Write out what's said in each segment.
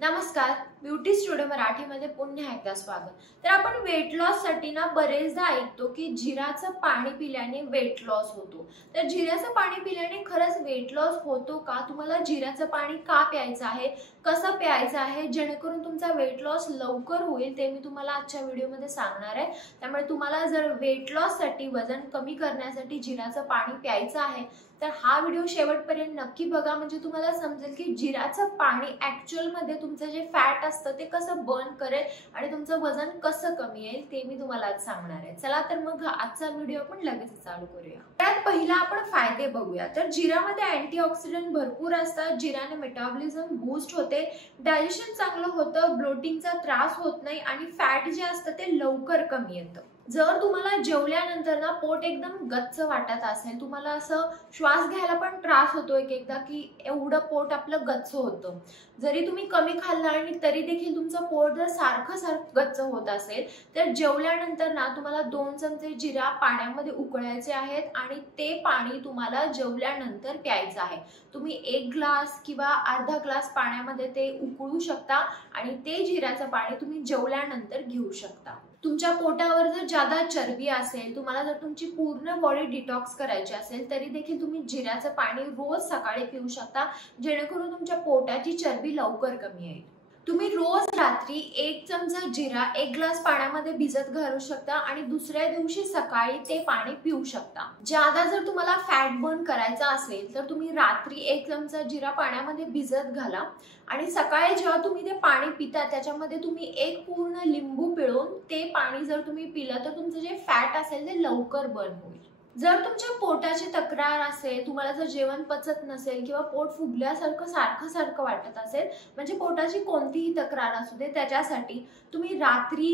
नमस्कार, beauty studio मराठीमध्ये पुन्हा एकदा स्वागत। तर आपण वेट लॉस साठी ना बरेचदा ऐकतो की जिऱ्याचं पाणी पिल्याने वेट लॉस होतो। तर जिऱ्याचं पाणी पिल्याने खरंच वेट लॉस होतो का? तुम्हाला जिऱ्याचं पाणी का प्यायचं आहे, कसं प्यायचं आहे जेणेकरून तुमचा वेट लॉस लवकर होईल ते मी तुम्हाला आजच्या व्हिडिओमध्ये सांगणार आहे। त्यामुळे तुम्हाला जर वेट लॉस साठी वजन कमी करण्यासाठी जिऱ्याचं पाणी प्यायचं आहे तर हा व्हिडिओ शेवटपर्यंत नक्की बघा, म्हणजे तुम्हाला समजेल की जिऱ्याचं पाणी ऍक्च्युअल मध्ये तुमचं जे फॅट असतं ते कसं बर्न करेल आणि तुमचं वजन कसं कमी येईल ते मी तुम्हाला आज सांगणार आहे। चला तर मग आजचा व्हिडिओ आपण लगेच चालू करूया। त्यात पहिला आपण फायदे बघूया। तर जिऱ्यामध्ये अँटीऑक्सिडंट भरपूर असतात, जिऱ्याने मेटाबॉलिझम बूस्ट होते, डायजेशन चांगलं होतं, ब्लोटिंगचा त्रास होत नाही आणि फॅट जे असतं ते लवकर कमी येतं। जर तुम्हाला जेवल्यानंतर ना पोट एकदम गच्च वाटत असेल, तुम्हाला असं श्वास घ्यायला पण त्रास होतो एकदा की एवढं पोट आपलं गच्च होतं, जरी तुम्ही कमी खाल्लं आणि तरी देखील तुमचं पोट जर सारखं गच्च होत असेल तर जेवल्यानंतर ना तुम्हाला 2 चमचे जिरा पाण्यामध्ये उकळायचे आहेत आणि ते पाणी तुम्हाला जेवल्यानंतर प्यायचं आहे। तुम्ही 1 ग्लास किंवा अर्धा ग्लास पाण्यामध्ये ते उकळू शकता आणि ते जिऱ्याचं पाणी तुम्ही जेवल्यानंतर घेऊ शकता। तुमच्या पोटावर जर जादा चरबी असेल, तुम्हाला जर तुमची पूर्ण बॉडी डिटॉक्स करायची असेल तरी देखील तुम्ही जिऱ्याचं पाणी रोज सकाळी पिऊ शकता, जेणेकरून तुमच्या पोटाची चरबी लवकर कमी येईल। तुम्ही रोज रात्री 1 चमचा जिरा 1 ग्लास पाण्यामध्ये भिजत घालू शकता आणि दुसऱ्या दिवशी सकाळी ते पाणी पिऊ शकता। ज्यादा जर तुम्हाला फॅट बर्न करायचा असेल तर तुम्ही रात्री 1 चमचा जिरा पाण्यामध्ये भिजत घाला आणि सकाळी जेव्हा तुम्ही ते पाणी पिता त्याच्यामध्ये तुम्ही 1 पूर्ण लिंबू पिळून ते पाणी जर तुम्ही पिलं तर तुमचं जे फॅट असेल ते लवकर बर्न होईल। जर तुमच्या पोटाची तक्रार असेल, तुम्हाला जर जेवण पचत नसेल किंवा पोट फुगल्यासारखं सारखं वाटत असेल, म्हणजे पोटाची कोणतीही तक्रार असू दे, त्याच्यासाठी तुम्ही रात्री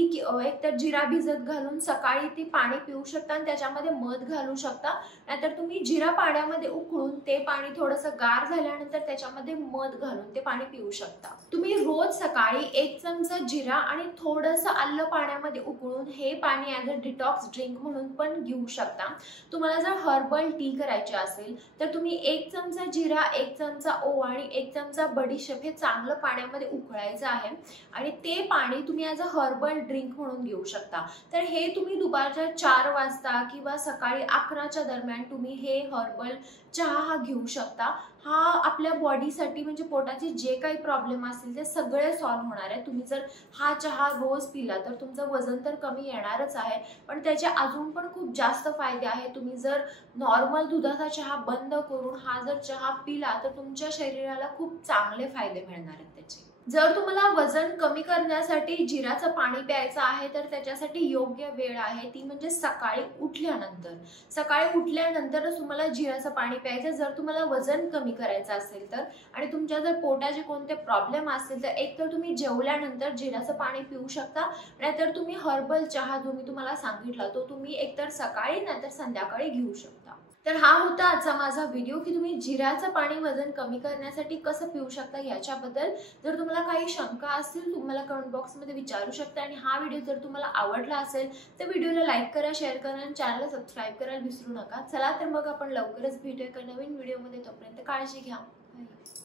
एकतर जिरा भिजत घालून सकाळी ते पाणी पिऊ शकता आणि त्याच्यामध्ये मध घालू शकता, नाहीतर तुम्ही जिरा पाण्यामध्ये उकळून ते पाणी थोडंसं गार झाल्यानंतर त्याच्यामध्ये मध घालून ते पाणी पिऊ शकता। तुम्ही रोज सकाळी 1 चमचा जिरा आणि थोडंसं आलं पाण्यामध्ये उकळून हे पाणी ॲज अ डिटॉक्स ड्रिंक म्हणून पण घेऊ शकता। तुम्हाला जर हर्बल टी करायची असेल तर तुम्ही 1 चमचा जिरा, 1 चमचा ओवा आणि 1 चमचा बडीशेप हे चांगलं पाण्यामध्ये उकळायचं आहे आणि ते पाणी तुम्ही ॲज अ हर्बल ड्रिंक म्हणून घेऊ शकता। तर हे तुम्ही दुपारच्या 4 वाजता किंवा सकाळी 11च्या दरम्यान तुम्ही हे हर्बल चहा हा घेऊ शकता। हा आपल्या बॉडीसाठी म्हणजे पोटाचे जे काही प्रॉब्लेम असतील ते सगळे सॉल्व्ह होणार आहे। तुम्ही जर हा चहा रोज पिला तर तुमचं वजन तर कमी येणारच आहे, पण त्याचे अजून पण खूप जास्त फायदे आहेत। तुम्ही जर नॉर्मल दुधाचा चहा बंद करून हा जर चहा पिला तर तुमच्या शरीराला खूप चांगले फायदे मिळणार आहेत त्याचे। जर तुम्हाला वजन कमी करण्यासाठी जिऱ्याचं पाणी प्यायचं आहे तर त्याच्यासाठी योग्य वेळ आहे ती म्हणजे सकाळी उठल्यानंतर। सकाळी उठल्यानंतरच तुम्हाला जिऱ्याचं पाणी प्यायचं जर तुम्हाला वजन कमी करायचं असेल तर। आणि तुमच्या जर पोटाचे कोणते प्रॉब्लेम असतील तर एकतर तुम्ही जेवल्यानंतर जिऱ्याचं पाणी पिऊ शकता, नाहीतर तुम्ही हर्बल चहा जो मी तुम्हाला सांगितला तो तुम्ही एकतर सकाळी नाहीतर संध्याकाळी घेऊ शकता। तर हा होता आजचा माझा व्हिडिओ की तुम्ही जिऱ्याचं पाणी वजन कमी करण्यासाठी कसं पिऊ शकता याच्याबद्दल। जर तुम्हाला काही शंका असतील तुम्हाला कमेंट बॉक्समध्ये विचारू शकता आणि हा व्हिडिओ जर तुम्हाला आवडला असेल तर व्हिडिओला लाईक करा, शेअर करा आणि चॅनलला सबस्क्राईब करायला विसरू नका। चला तर मग आपण लवकरच भेटूया एका नवीन व्हिडिओमध्ये, तोपर्यंत काळजी घ्या।